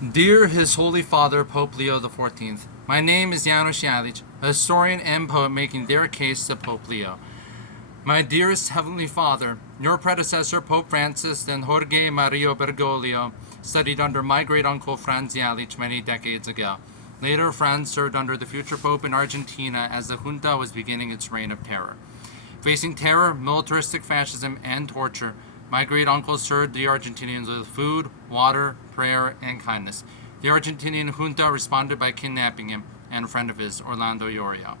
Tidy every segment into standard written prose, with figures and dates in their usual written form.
Dear His Holy Father, Pope Leo XIV, my name is Janos Jalic, a historian and poet making their case to Pope Leo. My dearest Heavenly Father, your predecessor, Pope Francis and Jorge Mario Bergoglio, studied under my great-uncle Franz Jalic many decades ago. Later, Franz served under the future Pope in Argentina as the junta was beginning its reign of terror. Facing terror, militaristic fascism, and torture, my great-uncle served the Argentinians with food, water, prayer, and kindness. The Argentinian junta responded by kidnapping him and a friend of his, Orlando Yorio.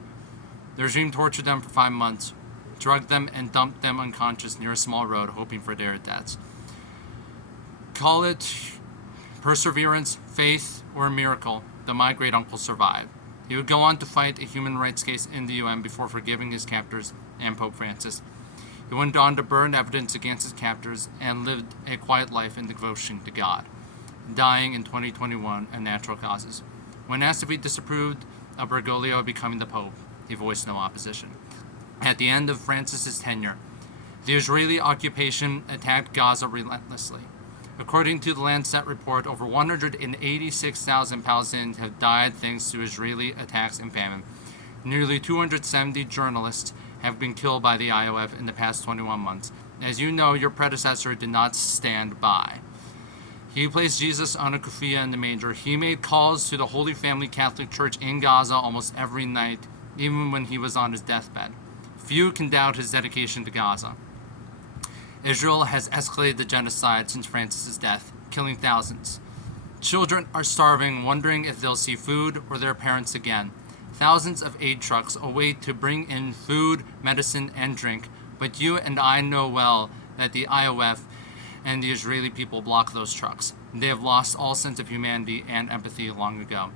The regime tortured them for 5 months, drugged them, and dumped them unconscious near a small road, hoping for their deaths. Call it perseverance, faith, or a miracle that my great-uncle survived. He would go on to fight a human rights case in the UN before forgiving his captors and Pope Francis. He went on to burn evidence against his captors and lived a quiet life in devotion to God, dying in 2021 of natural causes. When asked if he disapproved of Bergoglio becoming the Pope, he voiced no opposition. At the end of Francis's tenure, the Israeli occupation attacked Gaza relentlessly. According to the Lancet report, over 186,000 Palestinians have died thanks to Israeli attacks and famine. Nearly 270 journalists have been killed by the IOF in the past 21 months. As you know, your predecessor did not stand by. He placed Jesus on a kufiyah in the manger. He made calls to the Holy Family Catholic Church in Gaza almost every night, even when he was on his deathbed. Few can doubt his dedication to Gaza. Israel has escalated the genocide since Francis's death, killing thousands. Children are starving, wondering if they'll see food or their parents again. Thousands of aid trucks await to bring in food, medicine, and drink, but you and I know well that the IOF and the Israeli people block those trucks. They have lost all sense of humanity and empathy long ago.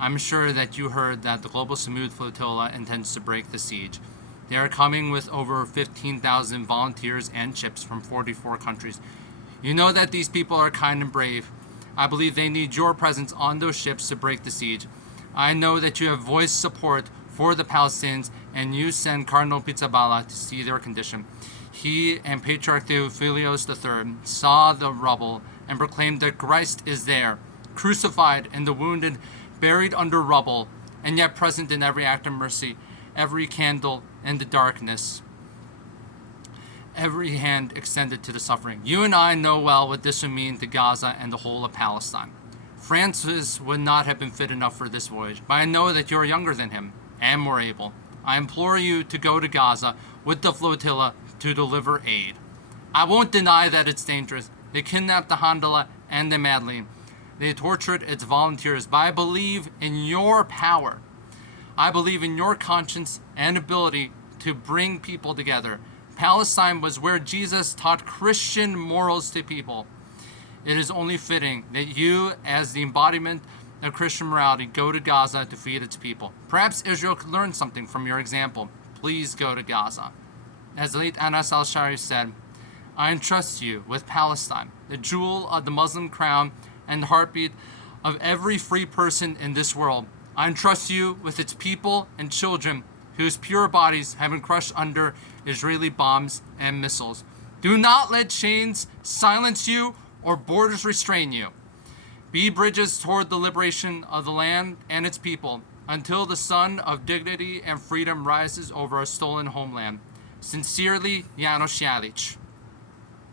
I'm sure that you heard that the Global Samud Flotilla intends to break the siege. They are coming with over 15,000 volunteers and ships from 44 countries. You know that these people are kind and brave. I believe they need your presence on those ships to break the siege. I know that you have voiced support for the Palestinians, and you send Cardinal Pizzaballa to see their condition. He and Patriarch Theophilus III saw the rubble and proclaimed that Christ is there, crucified and the wounded, buried under rubble, and yet present in every act of mercy, every candle in the darkness, every hand extended to the suffering. You and I know well what this would mean to Gaza and the whole of Palestine. Francis would not have been fit enough for this voyage, but I know that you are younger than him and more able. I implore you to go to Gaza with the flotilla to deliver aid. I won't deny that it's dangerous. They kidnapped the Handala and the Madeleine. They tortured its volunteers, but I believe in your power. I believe in your conscience and ability to bring people together. Palestine was where Jesus taught Christian morals to people. It is only fitting that you, as the embodiment of Christian morality, go to Gaza to feed its people. Perhaps Israel could learn something from your example. Please go to Gaza. As late Anas al-Sharif said, I entrust you with Palestine, the jewel of the Muslim crown and the heartbeat of every free person in this world. I entrust you with its people and children whose pure bodies have been crushed under Israeli bombs and missiles. Do not let chains silence you or borders restrain you. Be bridges toward the liberation of the land and its people until the sun of dignity and freedom rises over our stolen homeland. Sincerely, Janos Jalic.